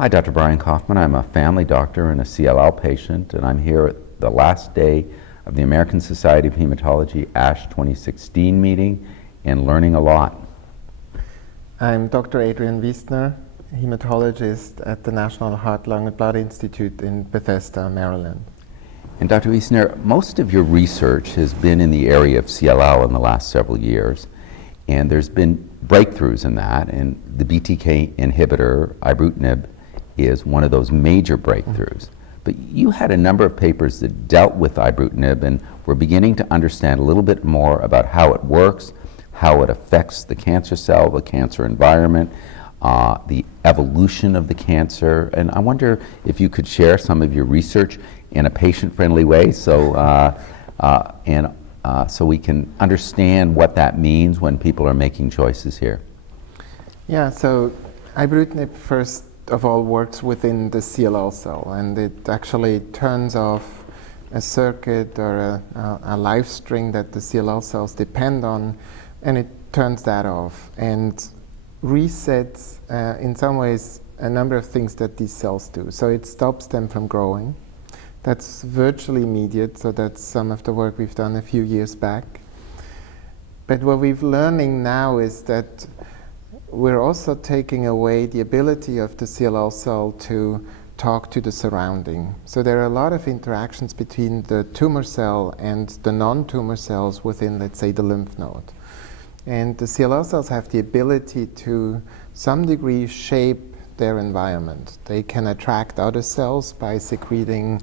Hi, Dr. Brian Kaufman. I'm a family doctor and a CLL patient, and I'm here at the last day of the American Society of Hematology ASH 2016 meeting and learning a lot. I'm Dr. Adrian Wiestner, hematologist at the National Heart, Lung and Blood Institute in Bethesda, Maryland. And Dr. Wiestner, most of your research has been in the area of CLL in the last several years, and there's been breakthroughs in that, and the BTK inhibitor, ibrutinib, is one of those major breakthroughs. But you had a number of papers that dealt with ibrutinib, and we're beginning to understand a little bit more about how it works, how it affects the cancer cell, the cancer environment, the evolution of the cancer. And I wonder if you could share some of your research in a patient-friendly way so we can understand what that means when people are making choices here. Yeah, so ibrutinib first of all works within the CLL cell, and it actually turns off a circuit or a life string that the CLL cells depend on, and it turns that off and resets in some ways a number of things that these cells do. So it stops them from growing. That's virtually immediate, so that's some of the work we've done a few years back. But what we're learning now is that we're also taking away the ability of the CLL cell to talk to the surrounding. So there are a lot of interactions between the tumor cell and the non-tumor cells within, let's say, the lymph node. And the CLL cells have the ability to some degree shape their environment. They can attract other cells by secreting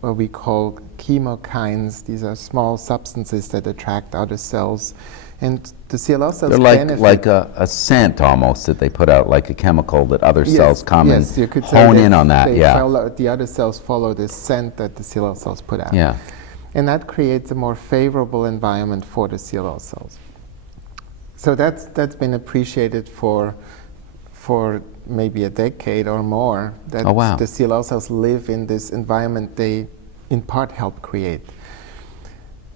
what we call chemokines. These are small substances that attract other cells. And the CLL cells They're like a scent almost that they put out, like a chemical that other cells come and hone in on that. The other cells follow this scent that the CLL cells put out. Yeah. And that creates a more favorable environment for the CLL cells. So that's been appreciated for maybe a decade or more, that the CLL cells live in this environment they in part help create.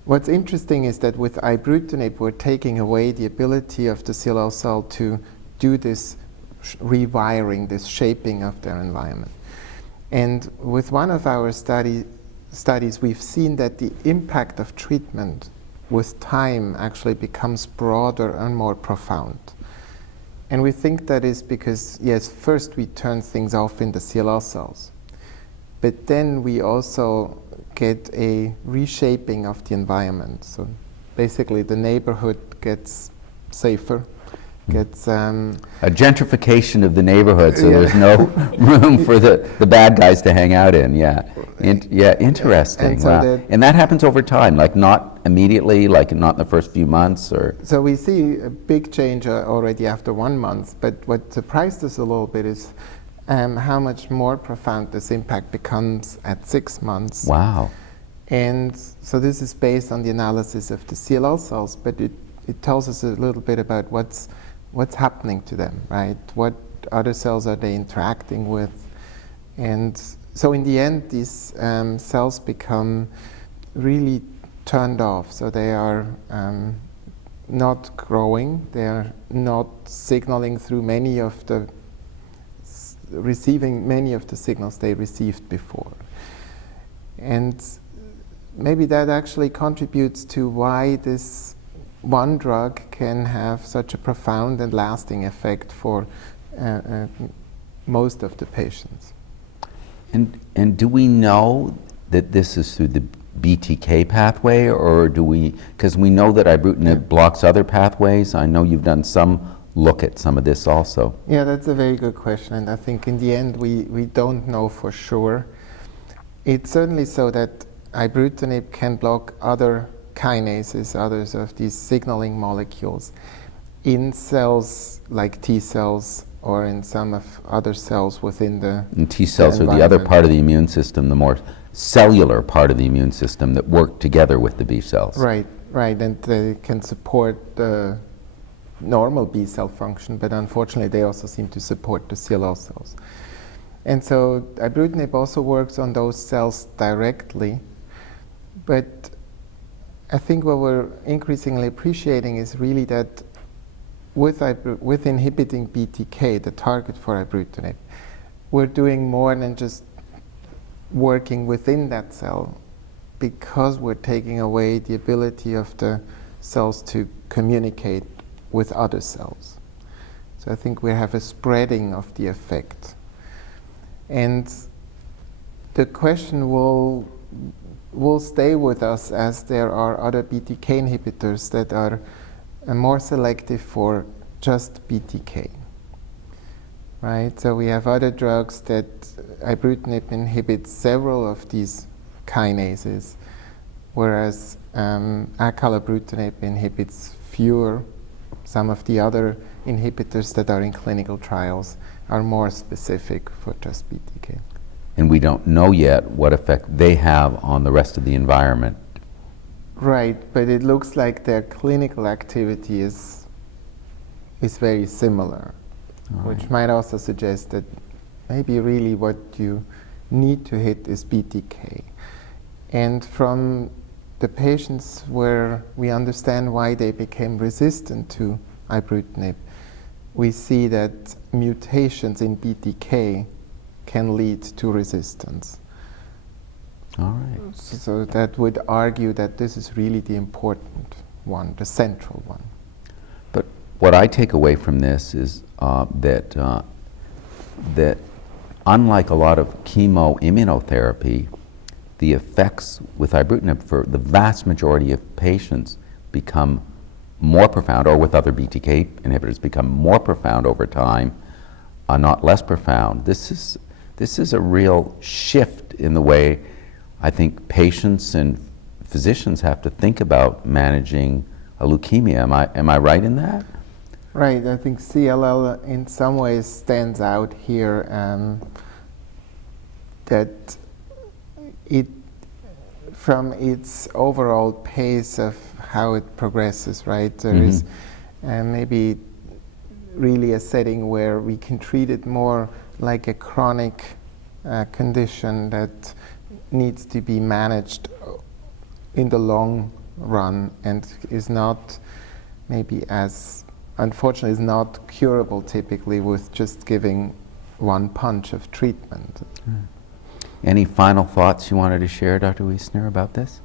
What's interesting is that with ibrutinib, we're taking away the ability of the CLL cell to do this rewiring, this shaping of their environment. And with one of our studies, we've seen that the impact of treatment with time actually becomes broader and more profound. And we think that is because, yes, first we turn things off in the CLL cells, but then we also get a reshaping of the environment. So basically the neighborhood gets safer, gets a gentrification of the neighborhood, so there's no room for the bad guys to hang out in. Interesting. And, so and that happens over time, like not immediately, like not in the first few months, or so we see a big change already after 1 month. But what surprised us a little bit is how much more profound this impact becomes at 6 months. Wow. And so this is based on the analysis of the CLL cells, but it tells us a little bit about what's happening to them, right? What other cells are they interacting with? And so in the end, these cells become really turned off. So they are not growing, they are not signaling through receiving many of the signals they received before. And maybe that actually contributes to why this one drug can have such a profound and lasting effect for most of the patients. And do we know that this is through the BTK pathway, or do we, because we know that ibrutinib blocks other pathways. I know you've done some look at some of this also. Yeah, that's a very good question, and I think in the end we don't know for sure. It's certainly so that ibrutinib can block other kinases, others of these signaling molecules in cells like T cells or in some of other cells within the And T cells are the other part of the immune system, the more cellular part of the immune system that work together with the B cells. Right, and they can support the normal B cell function, but unfortunately they also seem to support the CLL cells. And so ibrutinib also works on those cells directly, but I think what we're increasingly appreciating is really that with inhibiting BTK, the target for ibrutinib, we're doing more than just working within that cell, because we're taking away the ability of the cells to communicate with other cells. So I think we have a spreading of the effect. And the question will stay with us, as there are other BTK inhibitors that are more selective for just BTK. Right? So we have other drugs that ibrutinib inhibits several of these kinases, whereas acalabrutinib inhibits fewer. Some of the other inhibitors that are in clinical trials are more specific for just BTK. And we don't know yet what effect they have on the rest of the environment. Right, but it looks like their clinical activity is very similar, which might also suggest that maybe really what you need to hit is BTK. And from the patients where we understand why they became resistant to ibrutinib, we see that mutations in BTK can lead to resistance. All right. So that would argue that this is really the important one, the central one. But what I take away from this is that unlike a lot of chemoimmunotherapy, the effects with ibrutinib for the vast majority of patients become more profound, or with other BTK inhibitors become more profound over time, not less profound. This is a real shift in the way I think patients and physicians have to think about managing a leukemia. Am I right in that? Right, I think CLL in some ways stands out here, that it, from its overall pace of how it progresses, right? There is maybe really a setting where we can treat it more like a chronic condition that needs to be managed in the long run, and is not maybe as, unfortunately, is not curable typically with just giving one punch of treatment. Any final thoughts you wanted to share, Dr. Wiestner, about this?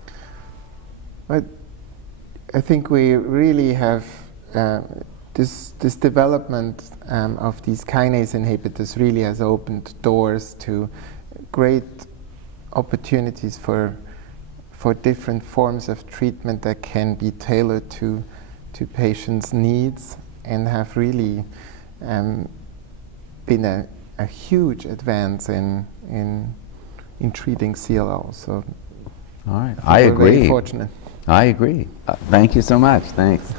But I think we really have this development of these kinase inhibitors really has opened doors to great opportunities for different forms of treatment that can be tailored to patients' needs, and have really been a huge advance in treating CLL. So all right, I agree. Very fortunate. I agree. Thank you so much. Thanks.